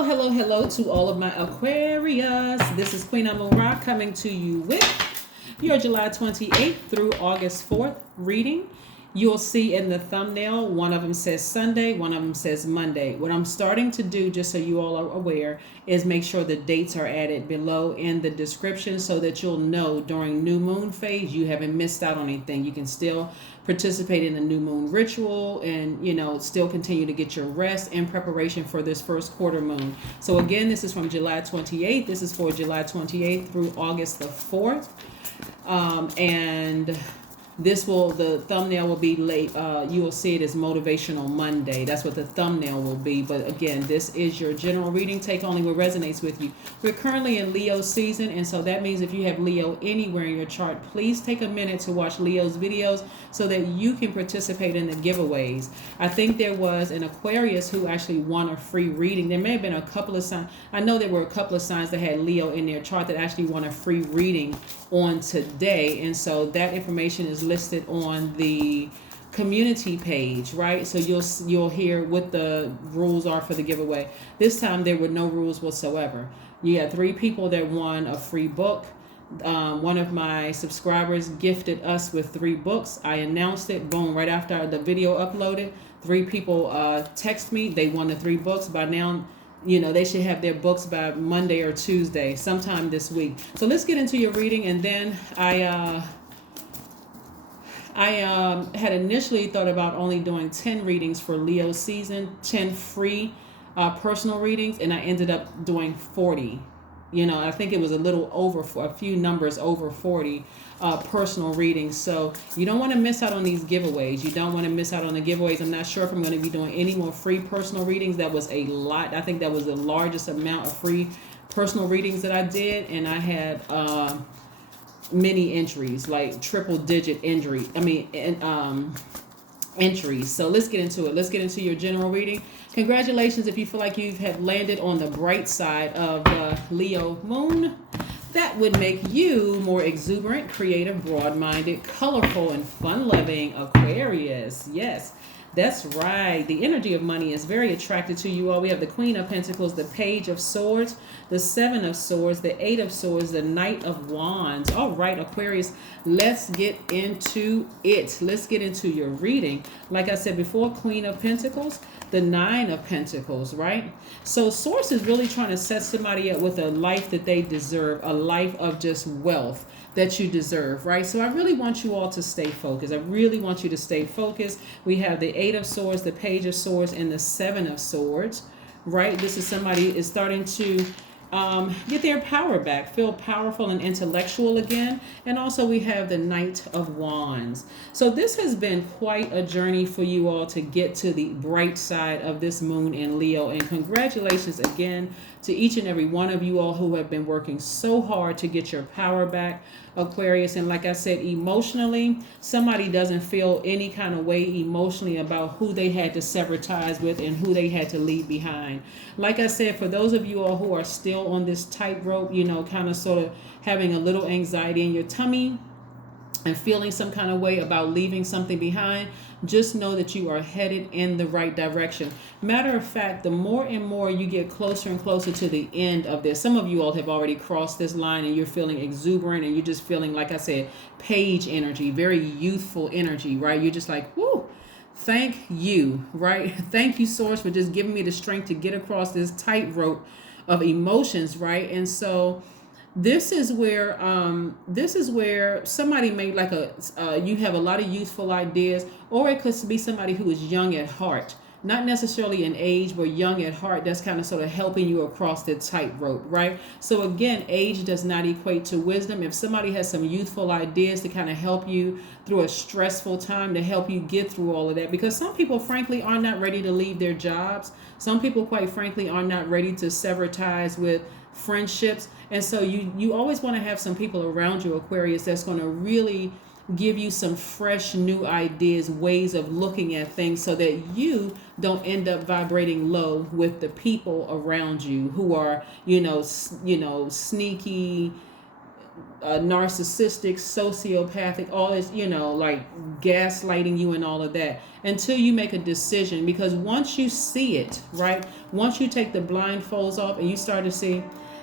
Hello to all of my Aquarius. This is Queen Amun Ra coming to you with your July 28th through August 4th reading. You'll see in the thumbnail, one of them says Sunday, one of them says Monday. What I'm starting to do, just so you all are aware, is make sure the dates are added below in the description so that you'll know during new moon phase you haven't missed out on anything. You can still participate in the new moon ritual and, still continue to get your rest in preparation for this first quarter moon. So again, this is from July 28th. This is for July 28th through August the 4th. And the thumbnail will be late. You will see it as Motivational Monday. That's what the thumbnail will be. But again, this is your general reading. Take only what resonates with you. We're currently in Leo season, and so that means if you have Leo anywhere in your chart, please take a minute to watch Leo's videos so that you can participate in the giveaways. I think there was an Aquarius who actually won a free reading. There may have been a couple of signs. I know there were a couple of signs that had Leo in their chart that actually won a free reading on today, and so that information is listed on the community page, right? So you'll hear what the rules are for the giveaway. This time there were no rules whatsoever. You had 3 people that won a free book. One of my subscribers gifted us with 3 books. I announced it, boom, right after the video uploaded. 3 people text me. They won the 3 books. By now, they should have their books by Monday or Tuesday, sometime this week. So let's get into your reading. And then I had initially thought about only doing 10 readings for Leo season, 10 free personal readings, and I ended up doing 40. I think it was a little over, for a few numbers over 40 personal readings. So you don't want to miss out on these giveaways. You don't want to miss out on the giveaways. I'm not sure if I'm going to be doing any more free personal readings. That was a lot. I think that was the largest amount of free personal readings that I did. And I had many entries, like triple digit entries. So let's get into it. Let's get into your general reading. Congratulations if you feel like you have landed on the bright side of the Leo moon. That would make you more exuberant, creative, broad-minded, colorful, and fun-loving Aquarius. Yes, that's right. The energy of money is very attracted to you all. We have the Queen of Pentacles, the Page of Swords, the 7 of Swords, the 8 of Swords, the Knight of Wands. All right, Aquarius, let's get into it. Let's get into your reading. Like I said before, Queen of Pentacles, the 9 of Pentacles, right? So Source is really trying to set somebody up with a life that they deserve, a life of just wealth that you deserve, right? So I really want you all to stay focused. I really want you to stay focused. We have the 8 of Swords, the Page of Swords, and the 7 of Swords, right? This is somebody is starting to get their power back, feel powerful and intellectual again. And also we have the Knight of Wands. So this has been quite a journey for you all to get to the bright side of this moon in Leo. And congratulations again to each and every one of you all who have been working so hard to get your power back, Aquarius. And like I said, emotionally, somebody doesn't feel any kind of way emotionally about who they had to sever ties with and who they had to leave behind. Like I said, for those of you all who are still on this tightrope, kind of sort of having a little anxiety in your tummy and feeling some kind of way about leaving something behind, just know that you are headed in the right direction. Matter of fact, the more and more you get closer and closer to the end of this, some of you all have already crossed this line and you're feeling exuberant and you're just feeling, like I said, page energy, very youthful energy, right? You're just like, whoo, thank you, right? Thank you, Source, for just giving me the strength to get across this tightrope of emotions, right? And so this is where somebody made like you have a lot of youthful ideas, or it could be somebody who is young at heart, not necessarily in age, but young at heart. That's kind of sort of helping you across the tightrope, right? So again, age does not equate to wisdom. If somebody has some youthful ideas to kind of help you through a stressful time, to help you get through all of that, because some people frankly are not ready to leave their jobs. Some people quite frankly are not ready to sever ties with friendships. And so you always want to have some people around you, Aquarius, that's going to really give you some fresh new ideas, ways of looking at things, so that you don't end up vibrating low with the people around you who are, sneaky, narcissistic, sociopathic, all this, like gaslighting you and all of that, until you make a decision. Because once you see it, right, once you take the blindfolds off and you start to see,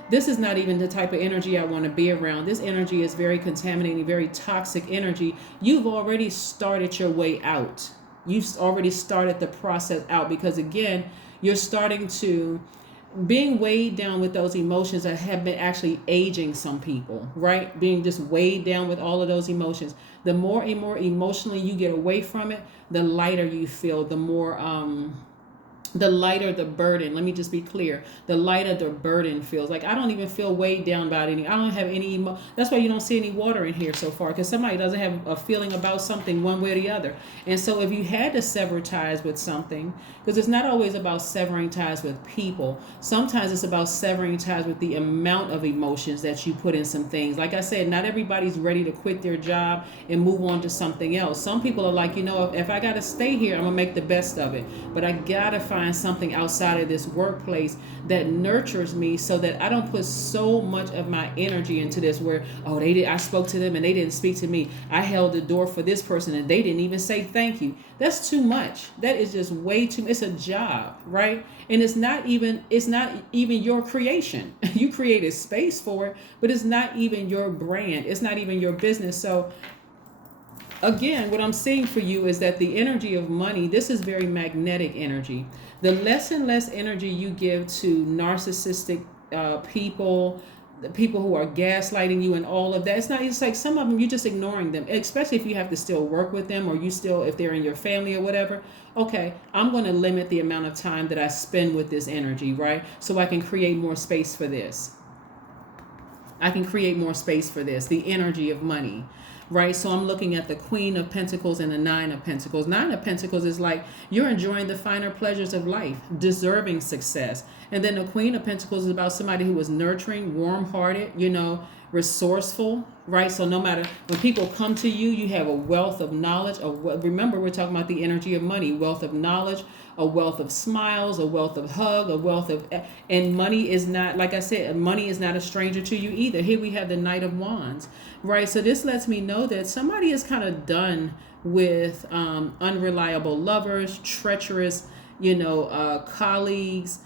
this is not even the type of energy I want to be around. This energy is very contaminating, very toxic energy. You've already started your way out. You've already started the process out, because again, you're starting to being weighed down with those emotions that have been actually aging some people, right? Being just weighed down with all of those emotions. The more and more emotionally you get away from it, the lighter you feel, the lighter the burden. Let me just be clear. The lighter the burden feels. Like, I don't even feel weighed down by any. I don't have any That's why you don't see any water in here so far, because somebody doesn't have a feeling about something one way or the other. And so if you had to sever ties with something, because it's not always about severing ties with people. Sometimes it's about severing ties with the amount of emotions that you put in some things. Like I said, not everybody's ready to quit their job and move on to something else. Some people are like, if I got to stay here, I'm going to make the best of it. But I got to find something outside of this workplace that nurtures me, so that I don't put so much of my energy into this where, I spoke to them and they didn't speak to me. I held the door for this person and they didn't even say thank you. That's too much. That is just way too. It's a job, right? And it's not even your creation. You created space for it, but it's not even your brand. It's not even your business. So again, what I'm seeing for you is that the energy of money, this is very magnetic energy. The less and less energy you give to narcissistic people, the people who are gaslighting you and all of that, it's like some of them, you're just ignoring them, especially if you have to still work with them, or if they're in your family or whatever. Okay, I'm going to limit the amount of time that I spend with this energy, right? So I can create more space for this. The energy of money. Right? So I'm looking at the Queen of Pentacles and the Nine of Pentacles. Nine of Pentacles is like you're enjoying the finer pleasures of life, deserving success. And then the Queen of Pentacles is about somebody who is nurturing, warm-hearted, resourceful, right? So no matter when people come to you, you have a wealth of knowledge. Remember, we're talking about the energy of money, wealth of knowledge, a wealth of smiles, a wealth of hug, a wealth of, and money is not, like I said, money is not a stranger to you either. Here we have the Knight of Wands, right? So this lets me know that somebody is kind of done with unreliable lovers, treacherous, colleagues.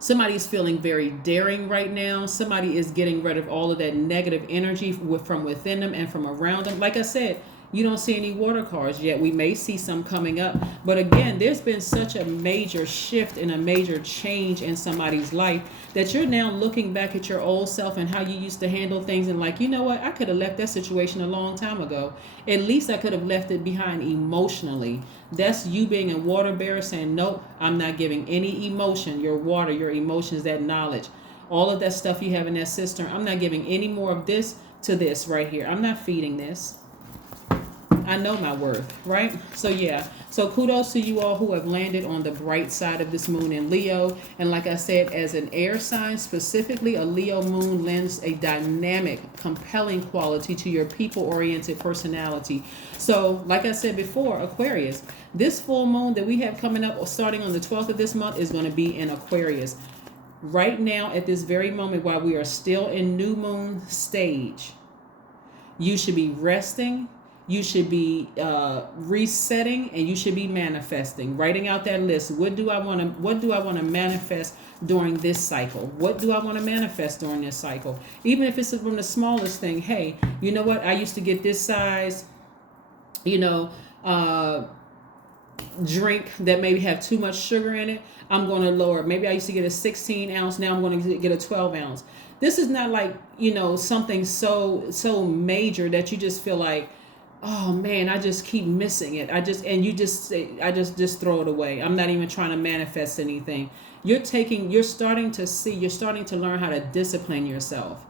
Somebody's feeling very daring right now. Somebody is getting rid of all of that negative energy from within them and from around them. Like I said, you don't see any water cards yet. We may see some coming up. But again, there's been such a major shift and a major change in somebody's life that you're now looking back at your old self and how you used to handle things and like, you know what? I could have left that situation a long time ago. At least I could have left it behind emotionally. That's you being a water bearer saying, nope, I'm not giving any emotion, your water, your emotions, that knowledge, all of that stuff you have in that cistern. I'm not giving any more of this to this right here. I'm not feeding this. I know my worth, right? So yeah, so kudos to you all who have landed on the bright side of this moon in Leo. And like I said, as an air sign, specifically a Leo moon lends a dynamic, compelling quality to your people-oriented personality. So like I said before, Aquarius, this full moon that we have coming up starting on the 12th of this month is going to be in Aquarius. Right now, at this very moment, while we are still in new moon stage, you should be resting. You should be resetting, and you should be manifesting, writing out that list. What do I want to manifest during this cycle? What do I want to manifest during this cycle? Even if it's from the smallest thing. Hey, you know what? I used to get this size, drink that maybe have too much sugar in it. I'm going to lower. Maybe I used to get a 16 ounce. Now I'm going to get a 12 ounce. This is not like, something so major that you just feel like, oh man, I just keep missing it. You just say, I just throw it away. I'm not even trying to manifest anything. You're starting to learn how to discipline yourself.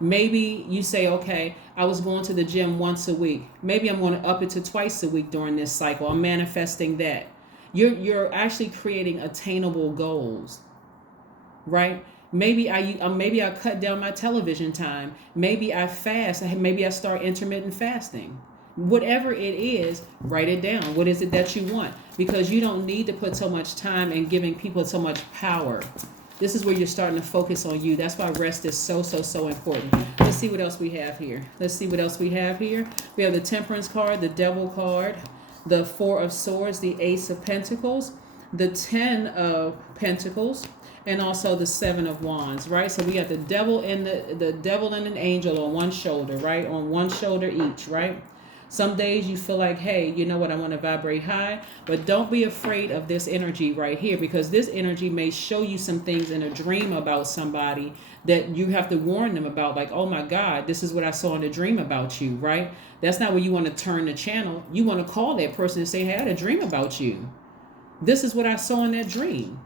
Maybe you say, okay, I was going to the gym once a week. Maybe I'm going to up it to twice a week during this cycle. I'm manifesting that. You're actually creating attainable goals, right? Maybe I cut down my television time. Maybe I fast. Maybe I start intermittent fasting. Whatever it is, write it down. What is it that you want? Because you don't need to put so much time in giving people so much power. This is where you're starting to focus on you. That's why rest is so, so, so important. Let's see what else we have here. Let's see what else we have here. We have the Temperance card, the Devil card, the Four of Swords, the Ace of Pentacles, the 10 of Pentacles, and also the 7 of Wands, right? So we got the devil and the devil and an angel on one shoulder, right? On one shoulder each, right? Some days you feel like, hey, you know what, I want to vibrate high, but don't be afraid of this energy right here, because this energy may show you some things in a dream about somebody that you have to warn them about, like, oh my God, this is what I saw in a dream about you, right? That's not where you want to turn the channel. You want to call that person and say, hey, I had a dream about you. This is what I saw in that dream,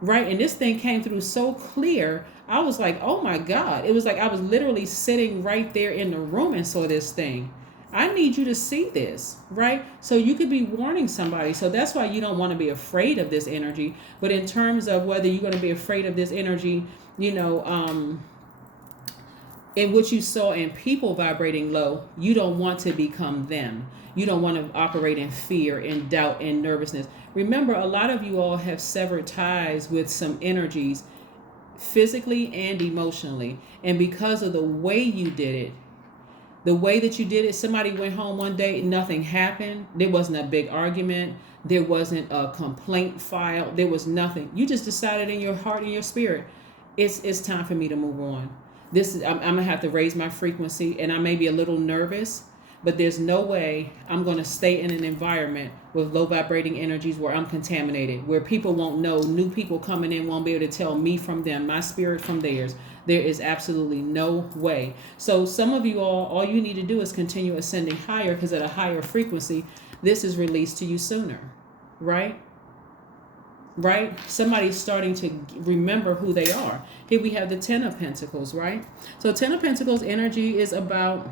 right? And this thing came through so clear. I was like, oh my God. It was like I was literally sitting right there in the room and saw this thing. I need you to see this, right? So you could be warning somebody. So that's why you don't want to be afraid of this energy. But in terms of whether you're going to be afraid of this energy, you know, in what you saw in people vibrating low, you don't want to become them. You don't want to operate in fear and doubt and nervousness. Remember, a lot of you all have severed ties with some energies physically and emotionally. And because of the way you did it, the way that you did it, somebody went home one day, nothing happened. There wasn't a big argument. There wasn't a complaint filed. There was nothing. You just decided in your heart and your spirit, it's time for me to move on. I'm going to have to raise my frequency, and I may be a little nervous, but there's no way I'm going to stay in an environment with low vibrating energies where I'm contaminated, where people won't know, new people coming in won't be able to tell me from them, my spirit from theirs. There is absolutely no way. So some of you all you need to do is continue ascending higher, because at a higher frequency, this is released to you sooner, right? Right? Somebody's starting to remember who they are. Here we have the 10 of Pentacles, right? So 10 of Pentacles energy is about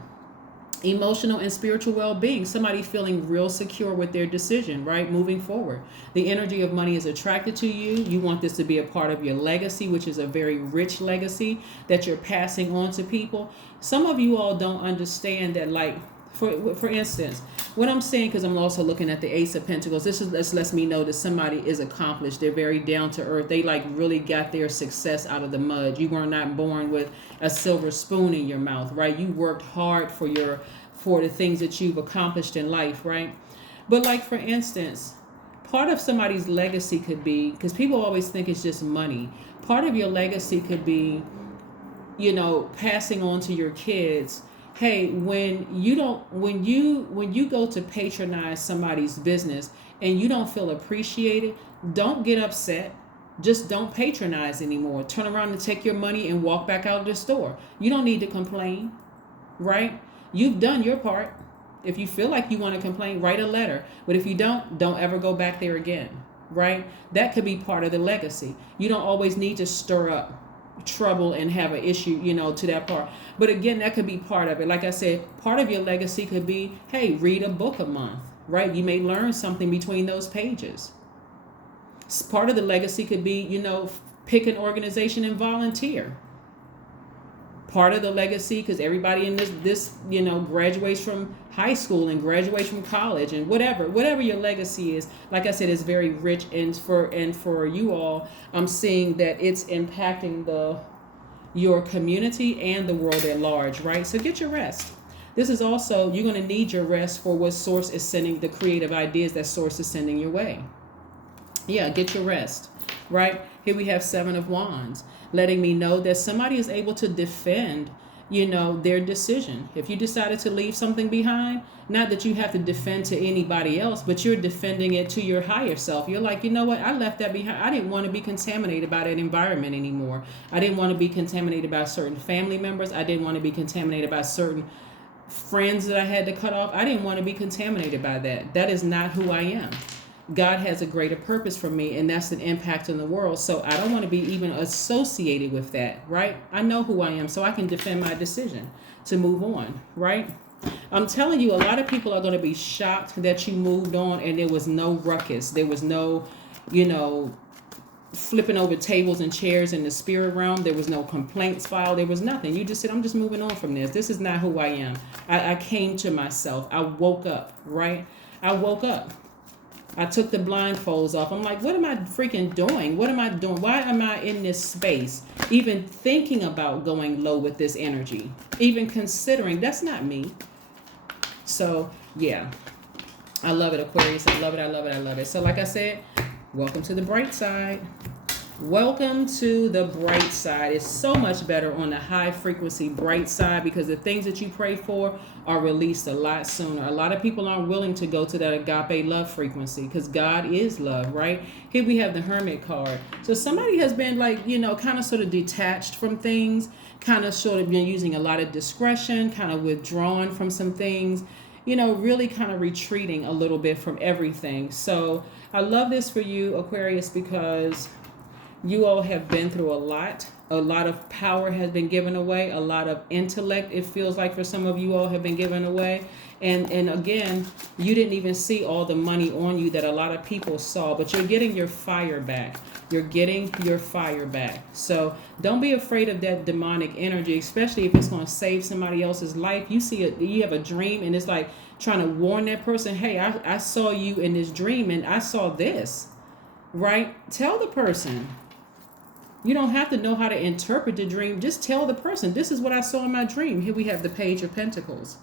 emotional and spiritual well-being. Somebody feeling real secure with their decision, right? Moving forward. The energy of money is attracted to you. You want this to be a part of your legacy, which is a very rich legacy that you're passing on to people. Some of you all don't understand that, like, for instance, what I'm saying, because I'm also looking at the Ace of Pentacles, this lets me know that somebody is accomplished. They're very down to earth. They like really got their success out of the mud. You were not born with a silver spoon in your mouth, right? You worked hard for the things that you've accomplished in life, right? But like, for instance, part of somebody's legacy could be, because people always think it's just money. Part of your legacy could be, you know, passing on to your kids. Hey, when you go to patronize somebody's business and you don't feel appreciated, don't get upset. Just don't patronize anymore. Turn around and take your money and walk back out of the store. You don't need to complain, right? You've done your part. If you feel like you want to complain, write a letter. But if you don't ever go back there again, right? That could be part of the legacy. You don't always need to stir up trouble and have an issue, you know, to that part. But again, that could be part of it. Like I said, part of your legacy could be, hey, read a book a month, right? You may learn something between those pages. Part of the legacy could be, you know, pick an organization and volunteer. Part of the legacy, because everybody in this, you know, graduates from high school and graduates from college and whatever your legacy is. Like I said, it's very rich, and for you all, I'm seeing that it's impacting your community and the world at large, right? So get your rest. This is also, you're going to need your rest for what source is sending, the creative ideas that source is sending your way. Yeah, get your rest, right? Here we have 7 of Wands, letting me know that somebody is able to defend, you know, their decision. If you decided to leave something behind, not that you have to defend to anybody else, but you're defending it to your higher self. You're like, you know what? I left that behind. I didn't want to be contaminated by that environment anymore. I didn't want to be contaminated by certain family members. I didn't want to be contaminated by certain friends that I had to cut off. I didn't want to be contaminated by that. That is not who I am. God has a greater purpose for me, and that's an impact on the world. So I don't want to be even associated with that, right? I know who I am, so I can defend my decision to move on, right? I'm telling you, a lot of people are going to be shocked that you moved on and there was no ruckus. There was no, you know, flipping over tables and chairs in the spirit realm. There was no complaints filed. There was nothing. You just said, I'm just moving on from this. This is not who I am. I came to myself. I woke up, right? I woke up. I took the blindfolds off. I'm like, what am I freaking doing? What am I doing? Why am I in this space? Even thinking about going low with this energy. Even considering, that's not me. So, yeah. I love it, Aquarius. I love it, I love it, I love it. So, like I said, welcome to the bright side. Welcome to the bright side. It's so much better on the high frequency bright side because the things that you pray for are released a lot sooner. A lot of people aren't willing to go to that agape love frequency because God is love, right? Here we have the Hermit card. So somebody has been like, kind of sort of detached from things, kind of sort of been using a lot of discretion, kind of withdrawn from some things, really kind of retreating a little bit from everything. So I love this for you, Aquarius, because you all have been through a lot. A lot of power has been given away. A lot of intellect, it feels like for some of you all, have been given away. And again, you didn't even see all the money on you that a lot of people saw, but you're getting your fire back. You're getting your fire back. So don't be afraid of that demonic energy, especially if it's going to save somebody else's life. You have a dream and it's like trying to warn that person, hey, I saw you in this dream and I saw this, right? Tell the person. You don't have to know how to interpret the dream. Just tell the person, this is what I saw in my dream. Here we have the Page of Pentacles.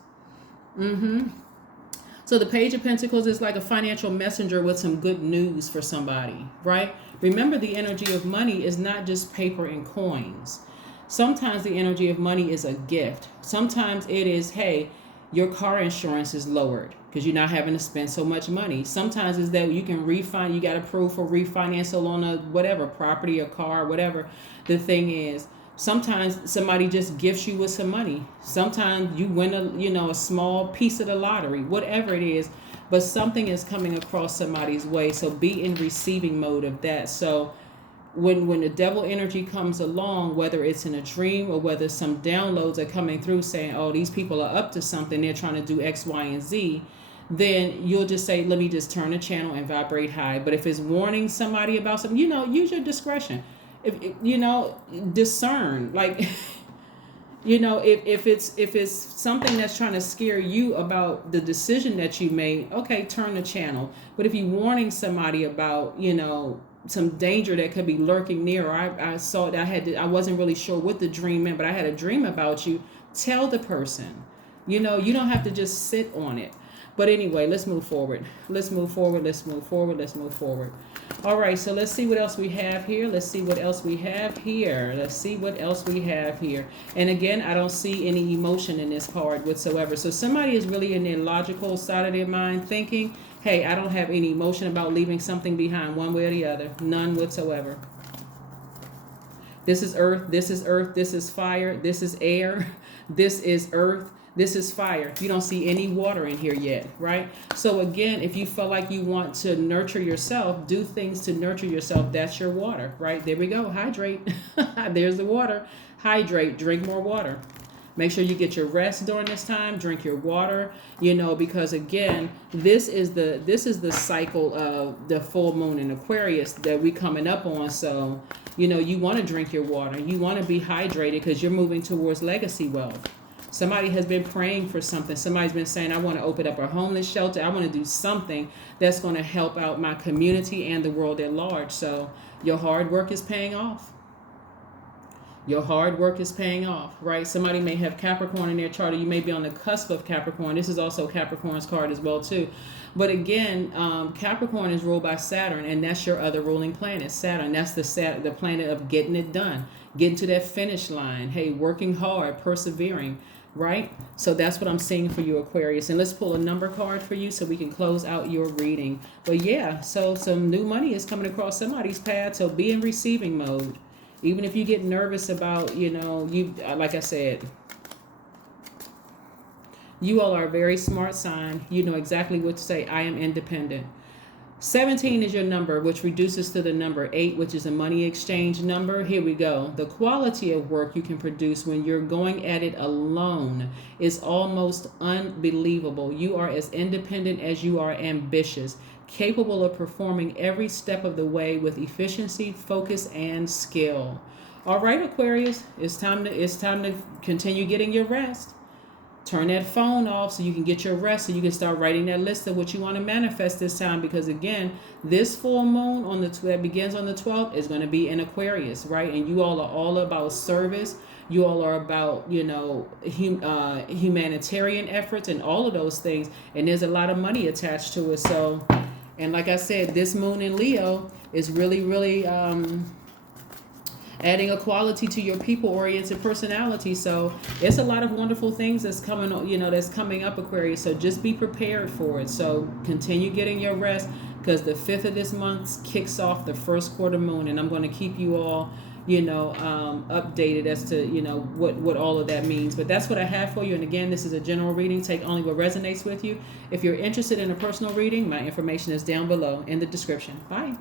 So the Page of Pentacles is like a financial messenger with some good news for somebody, right? Remember, the energy of money is not just paper and coins. Sometimes the energy of money is a gift. Sometimes it is, hey, your car insurance is lowered because you're not having to spend so much money. Sometimes it's that you can you got approved for refinance on a whatever, property or car, whatever the thing is. Sometimes somebody just gifts you with some money. Sometimes you win a small piece of the lottery, whatever it is, but something is coming across somebody's way. So be in receiving mode of that. So when the devil energy comes along, whether it's in a dream or whether some downloads are coming through saying, oh, these people are up to something, they're trying to do X, Y, and Z, then you'll just say, let me just turn the channel and vibrate high. But if it's warning somebody about something, use your discretion. If discern, like, if it's something that's trying to scare you about the decision that you made, okay, turn the channel. But if you're warning somebody about, some danger that could be lurking near, or I saw that I wasn't really sure what the dream meant, but I had a dream about you, tell the person. You don't have to just sit on it. But anyway, let's move forward. Let's move forward. All right, so let's see what else we have here. And again, I don't see any emotion in this card whatsoever. So somebody is really in their logical side of their mind thinking, hey, I don't have any emotion about leaving something behind one way or the other. None whatsoever. This is earth, this is fire, this is air, this is earth, this is fire. You don't see any water in here yet, right? So again, if you feel like you want to nurture yourself, do things to nurture yourself. That's your water, right? There we go. Hydrate. There's the water. Hydrate. Drink more water. Make sure you get your rest during this time. Drink your water, because again, this is the cycle of the full moon in Aquarius that we coming up on. So, you want to drink your water. You want to be hydrated because you're moving towards legacy wealth. Somebody has been praying for something. Somebody's been saying, I want to open up a homeless shelter. I want to do something that's going to help out my community and the world at large. So your hard work is paying off. Your hard work is paying off, right? Somebody may have Capricorn in their chart, or you may be on the cusp of Capricorn. This is also Capricorn's card as well, too. But again, Capricorn is ruled by Saturn, and that's your other ruling planet, Saturn. That's the planet of getting it done, getting to that finish line. Hey, working hard, persevering, right? So that's what I'm seeing for you, Aquarius. And let's pull a number card for you so we can close out your reading. But yeah, so some new money is coming across somebody's path, so be in receiving mode. Even if you get nervous about, like I said, you all are a very smart sign. You know exactly what to say. I am independent. 17 is your number, which reduces to the number 8, which is a money exchange number. Here we go. The quality of work you can produce when you're going at it alone is almost unbelievable. You are as independent as you are ambitious, capable of performing every step of the way with efficiency, focus, and skill. All right, Aquarius, it's time to continue getting your rest. turn that phone off so you can get your rest, so you can start writing that list of what you want to manifest this time. Because again, this full moon on that begins on the 12th is going to be in Aquarius, right? And you all are all about service. You all are about, humanitarian efforts and all of those things. And there's a lot of money attached to it. So, and like I said, this moon in Leo is really, really adding a quality to your people-oriented personality. So it's a lot of wonderful things that's coming, that's coming up, Aquarius. So just be prepared for it. So continue getting your rest, because the 5th of this month kicks off the first quarter moon, and I'm going to keep you all, updated as to, what all of that means. But that's what I have for you. And again, this is a general reading. Take only what resonates with you. If you're interested in a personal reading, my information is down below in the description. Bye.